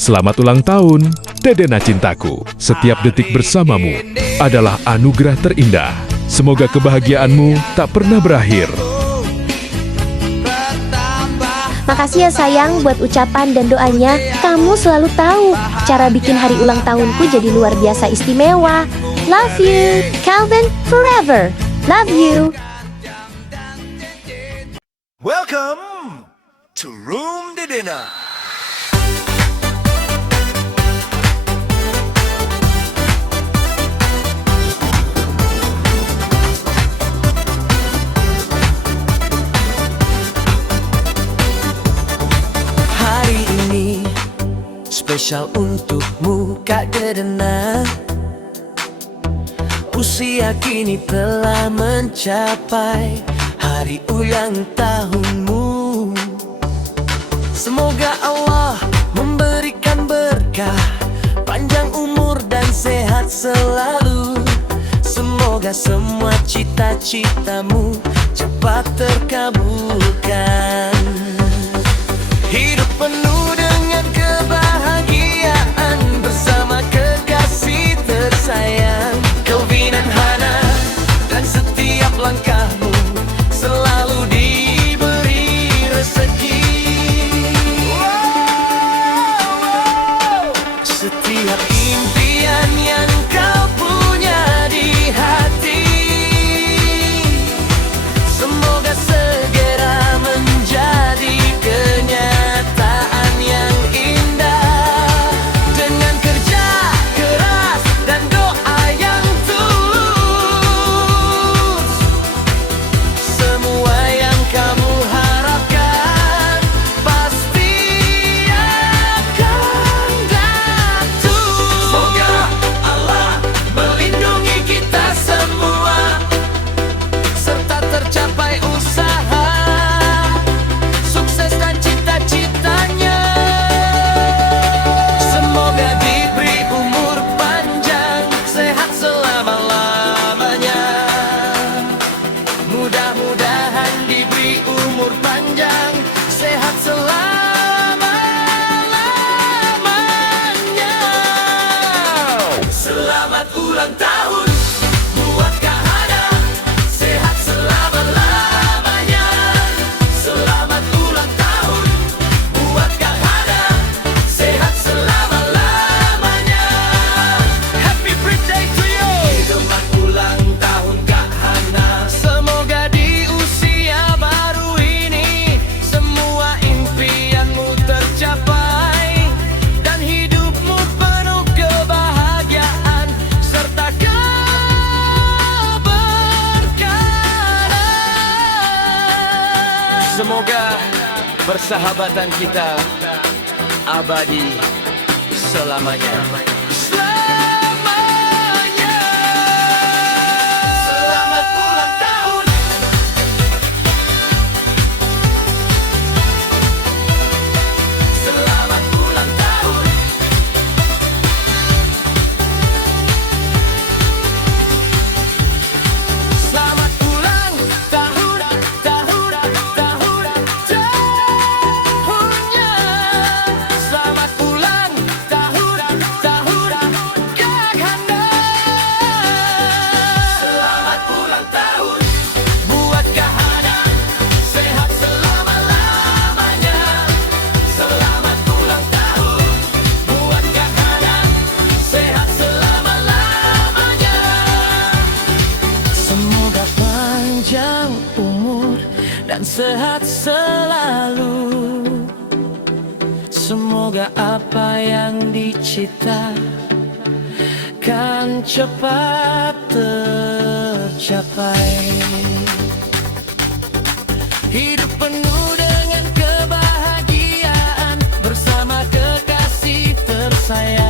Selamat ulang tahun, Dedena cintaku. Setiap detik bersamamu adalah anugerah terindah. Semoga kebahagiaanmu tak pernah berakhir. Makasih ya sayang buat ucapan dan doanya. Kamu selalu tahu cara bikin hari ulang tahunku jadi luar biasa istimewa. Love you, Calvin forever. Love you. Welcome to Room Dedena. Hari ini spesial untukmu Kak Dedena. Usia kini telah mencapai hari ulang tahunmu. Semoga Allah memberikan berkah, panjang umur dan sehat selalu. Semoga semua cita-citamu cepat terkabulkan. Hidup penuh dengan kebahagiaan bersama kekasih tersayang Kelvin dan Hana, dan setiap langkahmu selalu diberi rezeki. Setiap impian yang kau punya di hati semoga segera menjadi kenyataan yang indah. Dengan kerja keras dan doa yang tulus, semua yang kamu harapkan pasti akan datuk. Semoga Allah melindungi kita semua serta tercapai usaha, sukses dan cita-citanya. Semoga diberi umur panjang, sehat selama-lamanya. Mudah-mudahan diberi umur panjang, sehat selama-lamanya. Selamat ulang tahun buat Kak Hana, sehat selama-lamanya. Selamat ulang tahun buat Kak Hana, sehat selama-lamanya. Happy birthday to you. Selamat ulang tahun Kak Hana. Semoga di usia baru ini semua impianmu tercapai dan hidupmu penuh kebahagiaan serta keberkahan. Semoga persahabatan kita abadi selamanya. Selamanya. Selamat ulang tahun. Selamat ulang tahun. Selamat ulang tahun, tahunnya. Selamat ulang tahun, Kak Hana. Selamat ulang tahun buat Kak Hana, sehat selama-lamanya. Selamat ulang tahun buat Kak Hana, sehat selama-lamanya. Semoga panjang umur dan sehat selalu. Semoga apa yang dicita kan cepat tercapai. Hidup penuh dengan kebahagiaan bersama kekasih tersayang.